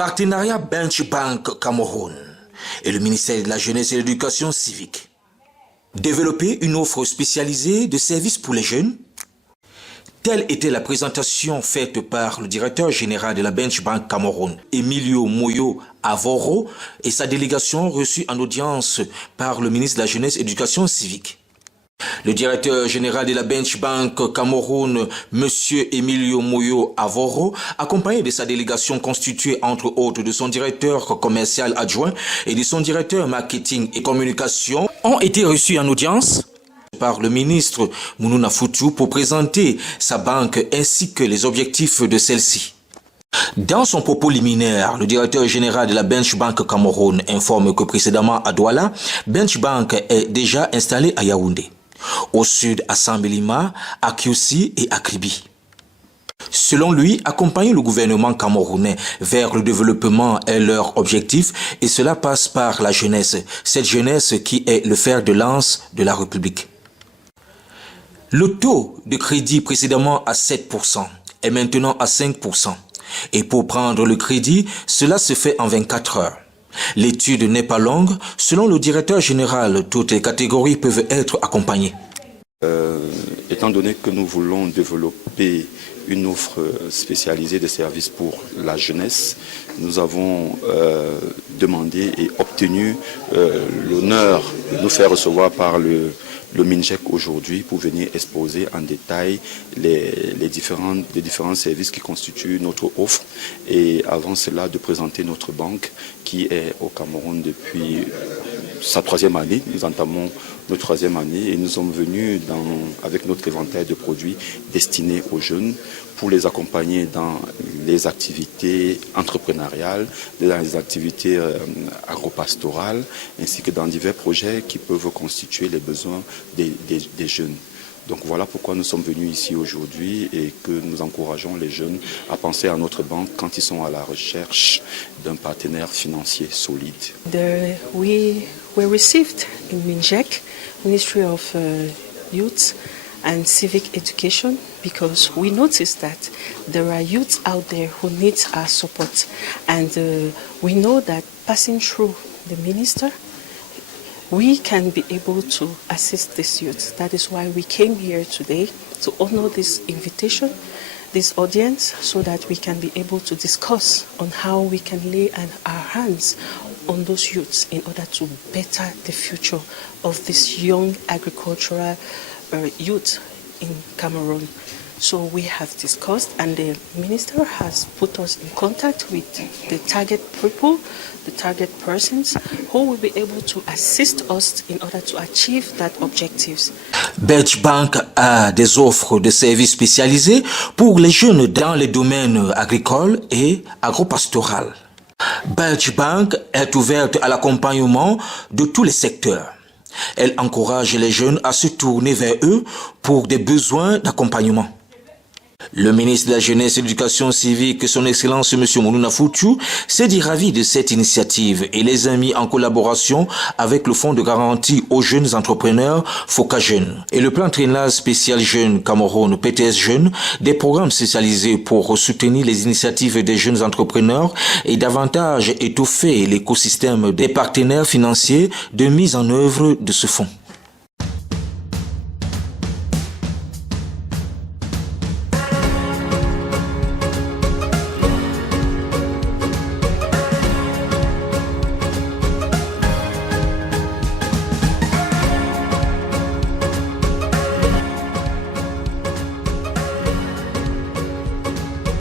Partenariat Bench Bank Cameroun et le ministère de la Jeunesse et de l'Éducation civique. Développer une offre spécialisée de services pour les jeunes. Telle était la présentation faite par le directeur général de la Bench Bank Cameroun, Emilio Moyo Avoro, et sa délégation reçue en audience par le ministre de la Jeunesse et de l'Éducation civique. Le directeur général de la Bench Bank Cameroun, M. Emilio Moyo Avoro, accompagné de sa délégation constituée entre autres de son directeur commercial adjoint et de son directeur marketing et communication, ont été reçus en audience par le ministre Mounouna Foutou pour présenter sa banque ainsi que les objectifs de celle-ci. Dans son propos liminaire, le directeur général de la Bench Bank Cameroun informe que précédemment à Douala, Bench Bank est déjà installé à Yaoundé. Au sud à Sambelima, à Kiossi et à Kribi. Selon lui, accompagner le gouvernement camerounais vers le développement est leur objectif et cela passe par la jeunesse, cette jeunesse qui est le fer de lance de la République. Le taux de crédit précédemment à 7% est maintenant à 5%. Et pour prendre le crédit, cela se fait en 24 heures. L'étude n'est pas longue. Selon le directeur général, toutes les catégories peuvent être accompagnées. Étant donné que nous voulons développer une offre spécialisée de services pour la jeunesse, nous avons demandé et obtenu l'honneur de nous faire recevoir par le MINJEC aujourd'hui pour venir exposer en détail les différents services qui constituent notre offre et avant cela de présenter notre banque qui est au Cameroun depuis sa 3e année. Nous entamons notre 3e année et nous sommes venus avec notre éventail de produits destinés aux jeunes pour les accompagner dans les activités entrepreneuriales, dans les activités agropastorales, ainsi que dans divers projets qui peuvent constituer les besoins des jeunes. Donc voilà pourquoi nous sommes venus ici aujourd'hui et que nous encourageons les jeunes à penser à notre banque quand ils sont à la recherche d'un partenaire financier solide. We were received in MINJEC, Ministry of Youth and Civic Education, because we noticed that there are youths out there who need our support, and we know that passing through the minister, we can be able to assist these youths. That is why we came here today to honor this invitation, this audience, so that we can be able to discuss on how we can lay our hands on those youths in order to better the future of this young agricultural youth in Cameroon. So we have discussed, and the minister has put us in contact with the target people, the target persons who will be able to assist us in order to achieve that objectives. Bench Bank a des offres de services spécialisés pour les jeunes dans les domaines agricoles et agropastoral. Bench Bank est ouverte à l'accompagnement de tous les secteurs. Elle encourage les jeunes à se tourner vers eux pour des besoins d'accompagnement. Le ministre de la Jeunesse et de l'Éducation civique, son Excellence M. Mounouna Foutou, s'est dit ravi de cette initiative et les a mis en collaboration avec le Fonds de garantie aux jeunes entrepreneurs FOCA Jeunes et le plan triennal spécial jeunes Cameroun PTS Jeunes, des programmes spécialisés pour soutenir les initiatives des jeunes entrepreneurs et davantage étoffer l'écosystème des partenaires financiers de mise en œuvre de ce fonds.